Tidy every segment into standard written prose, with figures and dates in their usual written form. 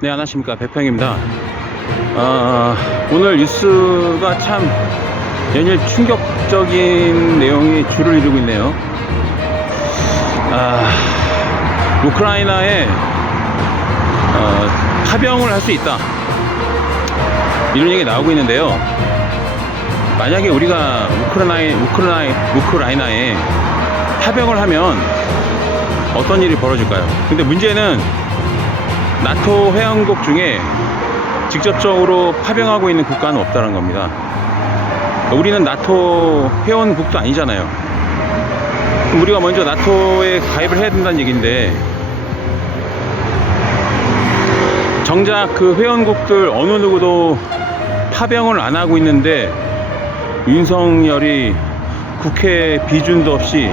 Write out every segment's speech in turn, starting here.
네, 안녕하십니까. 배평입니다. 오늘 뉴스가 참 연일 충격적인 내용이 줄을 이루고 있네요. 우크라이나에 파병을 할 수 있다, 이런 얘기 나오고 있는데요. 만약에 우리가 우크라이나에 파병을 하면 어떤 일이 벌어질까요? 근데 문제는 나토 회원국 중에 직접적으로 파병하고 있는 국가는 없다는 겁니다. 우리는 나토 회원국도 아니잖아요. 그럼 우리가 먼저 나토에 가입을 해야 된다는 얘기인데, 정작 그 회원국들 어느 누구도 파병을 안 하고 있는데 윤석열이 국회 비준도 없이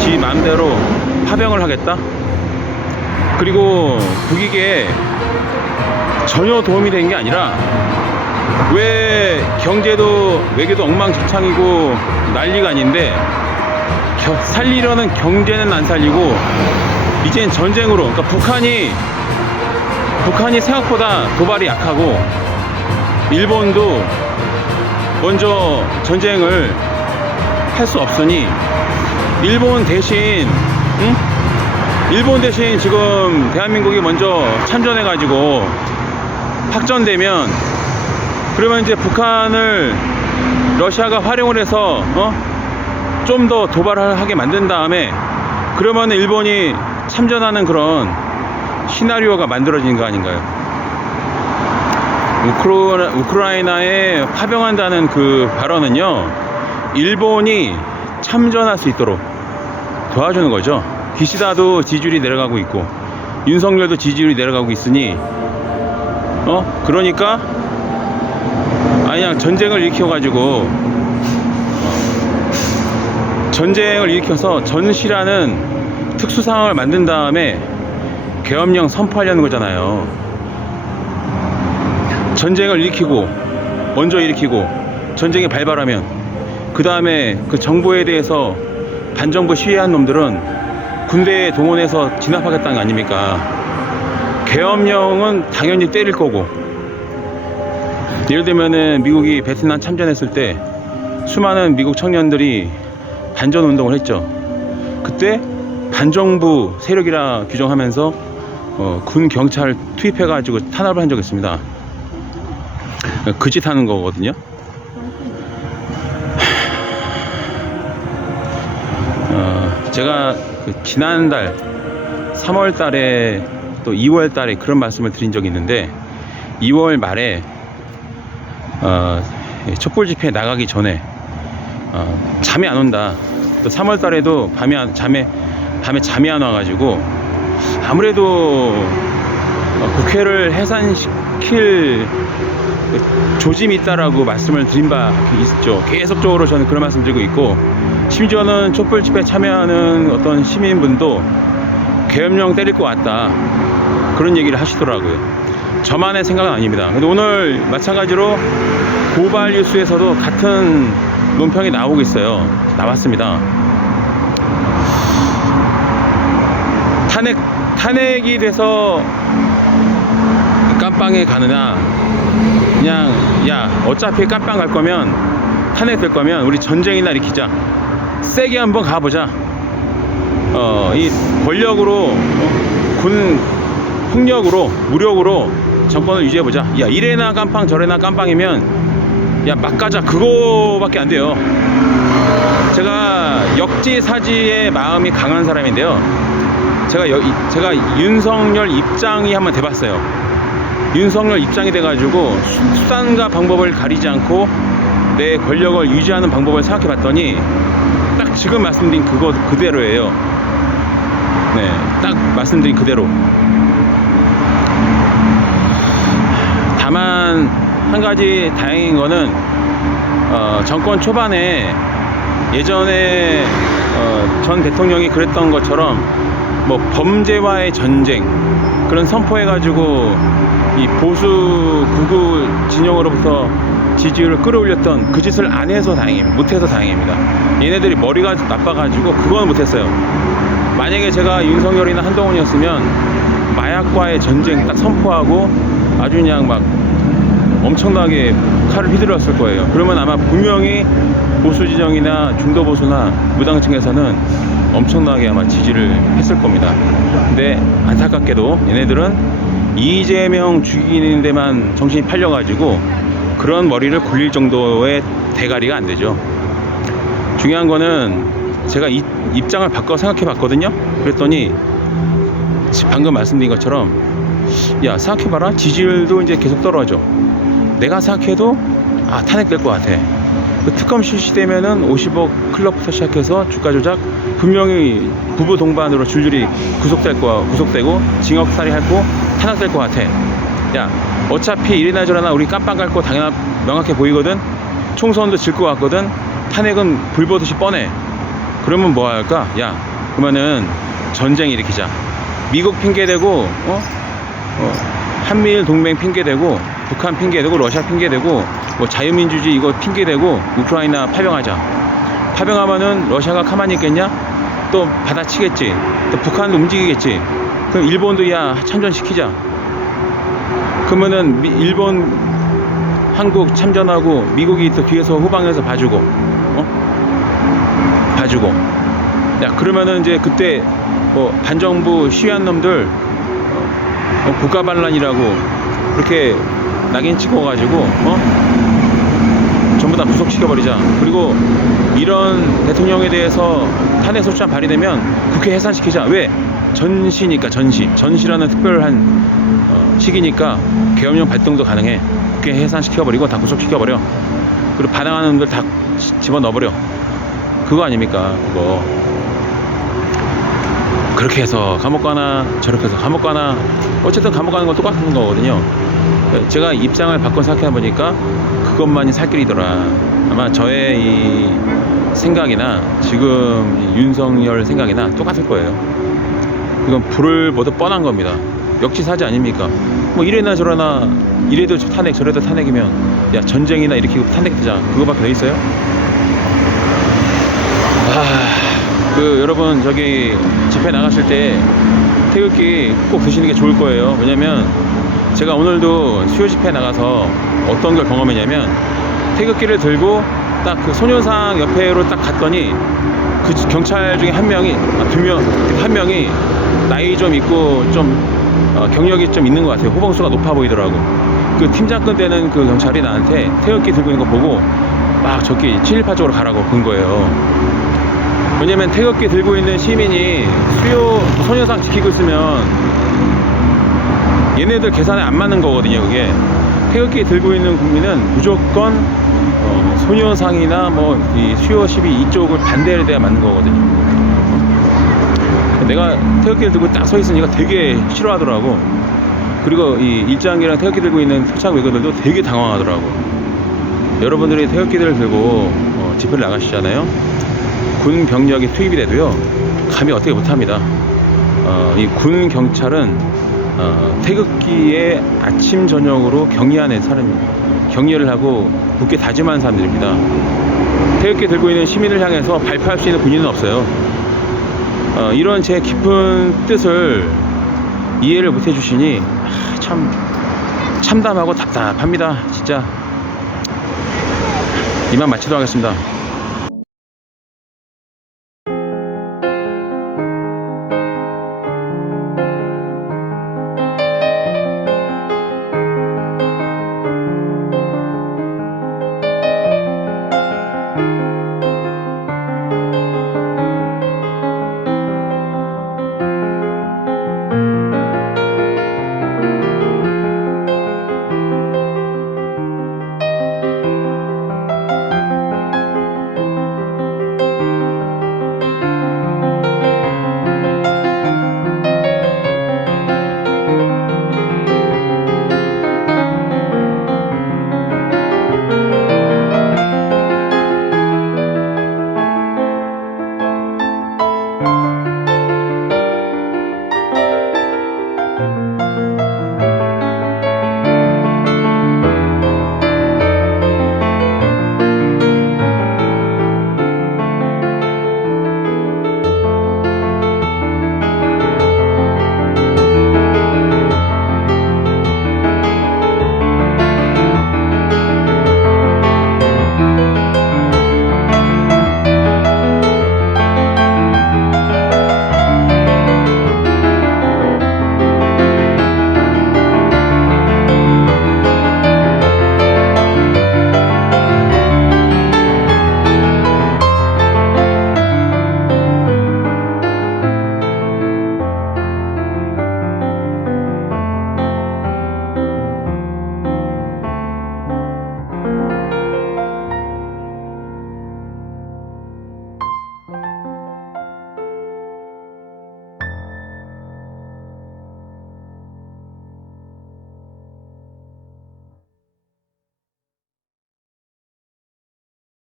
지 맘대로 파병을 하겠다? 그리고 북익에 전혀 도움이 된 게 아니라, 왜 경제도 외교도 엉망진창이고 난리가 아닌데 살리려는 경제는 안 살리고 이젠 전쟁으로, 그러니까 북한이 생각보다 도발이 약하고 일본도 먼저 전쟁을 할 수 없으니 일본 대신 지금 대한민국이 먼저 참전해가지고 확전되면, 그러면 이제 북한을 러시아가 활용을 해서 좀 더 도발을 하게 만든 다음에, 그러면 일본이 참전하는 그런 시나리오가 만들어진 거 아닌가요? 우크라이나에 파병한다는 그 발언은요, 일본이 참전할 수 있도록 도와주는 거죠. 기시다도 지지율이 내려가고 있고 윤석열도 지지율이 내려가고 있으니 그러니까 그냥 전쟁을 일으켜서 전시라는 특수 상황을 만든 다음에 계엄령 선포하려는 거잖아요. 전쟁을 먼저 일으키고 전쟁이 발발하면 그 다음에 그 정부에 대해서 반정부 시위한 놈들은 군대에 동원해서 진압하겠다는 거 아닙니까? 계엄령은 당연히 때릴 거고, 예를 들면은 미국이 베트남 참전했을 때 수많은 미국 청년들이 반전 운동을 했죠. 그때 반정부 세력이라 규정하면서 군 경찰 투입해가지고 탄압을 한 적이 있습니다. 그 짓 하는 거거든요. 제가 지난달 3월 달에 또 2월 달에 그런 말씀을 드린 적이 있는데, 2월 말에 촛불 집회에 나가기 전에 잠이 안 온다. 또 3월 달에도 밤에 잠이 안 와가지고 아무래도 국회를 해산시킬 조짐이 있다라고 말씀을 드린 바 있죠. 계속적으로 저는 그런 말씀 드리고 있고, 심지어는 촛불 집회에 참여하는 어떤 시민분도 계엄령 때릴 것 같다, 그런 얘기를 하시더라고요. 저만의 생각은 아닙니다. 근데 오늘 마찬가지로 고발 뉴스에서도 같은 논평이 나오고 있어요. 나왔습니다. 탄핵이 돼서 깜빵에 가느냐, 그냥 어차피 깜빵 갈 거면, 탄핵 될 거면 우리 전쟁이나 일으키자, 세게 한번 가보자, 이 권력으로 군 폭력으로 무력으로 정권을 유지해보자. 이래나 깜빵 저래나 깜빵이면 막 가자, 그거밖에 안 돼요. 제가 역지사지의 마음이 강한 사람인데요, 제가 윤석열 입장이 한번 돼봤어요. 윤석열 입장이 돼가지고 수단과 방법을 가리지 않고 내 권력을 유지하는 방법을 생각해봤더니 딱 지금 말씀드린 그거 그대로예요. 네, 딱 말씀드린 그대로. 다만 한 가지 다행인 거는 정권 초반에 예전에 전 대통령이 그랬던 것처럼 뭐 범죄와의 전쟁 그런 선포해가지고 이 보수 극우 진영으로부터 지지율을 끌어올렸던 그 짓을 안 해서 못해서 다행입니다. 얘네들이 머리가 나빠가지고 그건 못했어요. 만약에 제가 윤석열이나 한동훈이었으면 마약과의 전쟁 딱 선포하고 아주 그냥 막 엄청나게 칼을 휘둘렀을 거예요. 그러면 아마 분명히 보수 진영이나 중도 보수나 무당층에서는 엄청나게 아마 지지를 했을 겁니다. 근데 안타깝게도 얘네들은 이재명 죽이는 데만 정신이 팔려가지고 그런 머리를 굴릴 정도의 대가리가 안 되죠. 중요한 거는 제가 입장을 바꿔 생각해 봤거든요. 그랬더니 방금 말씀드린 것처럼 야, 생각해봐라. 지지율도 이제 계속 떨어져. 내가 생각해도 탄핵될 것 같아. 그 특검 실시되면은 50억 클럽부터 시작해서 주가 조작 분명히 부부 동반으로 줄줄이 구속되고 징역살이 하고 탄핵될 것 같아. 야, 어차피 이래나 저래나 우리 깜빵 갈 거 명확해 보이거든. 총선도 질 것 같거든. 탄핵은 불보듯이 뻔해. 그러면 뭐 할까? 야, 그러면은 전쟁 일으키자. 미국 핑계대고 한미일 동맹 핑계대고 북한 핑계대고 러시아 핑계대고 뭐 자유민주주의 이거 핑계대고 우크라이나 파병하자. 파병하면은 러시아가 가만히 있겠냐? 또 받아치겠지. 또 북한도 움직이겠지. 그럼 일본도 야 참전시키자. 그러면은 일본 한국 참전하고 미국이 또 뒤에서 후방에서 봐주고 봐주고. 야, 그러면은 이제 그때 뭐 반정부 시위한 놈들 국가 반란이라고 그렇게 낙인 찍어가지고 전부 다 구속시켜버리자. 그리고 이런 대통령에 대해서 탄핵 소추안 발의되면 국회 해산시키자. 왜? 전시니까. 전시라는 특별한 시기니까 계엄령 발동도 가능해. 국회 해산시켜버리고 다 구속시켜버려. 그리고 반항하는 놈들 다 집어넣어버려. 그거 아닙니까? 그거. 그렇게 해서 감옥 가나 저렇게 해서 감옥 가나 어쨌든 감옥 가는 건 똑같은 거거든요. 제가 입장을 바꿔 생각해 보니까 그것만이 살 길이더라. 아마 저의 이 생각이나 지금 윤석열 생각이나 똑같을 거예요. 이건 불을 보듯 뻔한 겁니다. 역지사지 아닙니까? 뭐 이래나 저래나 이래도 탄핵 저래도 탄핵이면 야, 전쟁이나 일으키고 탄핵되자. 그거밖에 더 있어요? 여러분 저기 집회 나가실 때 태극기 꼭 드시는 게 좋을 거예요. 왜냐면 제가 오늘도 수요 집회 나가서 어떤 걸 경험했냐면 태극기를 들고 딱 그 소녀상 옆에로 딱 갔더니 그 경찰 중에 한 명이 한 명이 나이 좀 있고 좀 경력이 좀 있는 것 같아요. 호봉수가 높아 보이더라고. 그 팀장급 되는 그 경찰이 나한테 태극기 들고 있는 거 보고 막 저기 친일파 쪽으로 가라고 본 거예요. 왜냐면 태극기 들고 있는 시민이 소녀상 지키고 있으면 얘네들 계산에 안 맞는 거거든요. 그게 태극기 들고 있는 국민은 무조건 소녀상이나 뭐 이 수요 시비 이쪽을 반대를 돼야 맞는 거거든요. 내가 태극기를 들고 딱 서 있으니까 되게 싫어하더라고. 그리고 이 일장기랑 태극기 들고 있는 토착 외교들도 되게 당황하더라고. 여러분들이 태극기를 들고 집회를 나가시잖아요. 군 병력이 투입이 돼도요 감히 어떻게 못합니다. 이 군 경찰은 태극기에 아침 저녁으로 경의하는 사람입니다. 경의를 하고 굳게 다짐하는 사람들입니다. 태극기 들고 있는 시민을 향해서 발표할 수 있는 군인은 없어요. 이런 제 깊은 뜻을 이해를 못 해주시니 참 참담하고 답답합니다. 진짜 이만 마치도록 하겠습니다.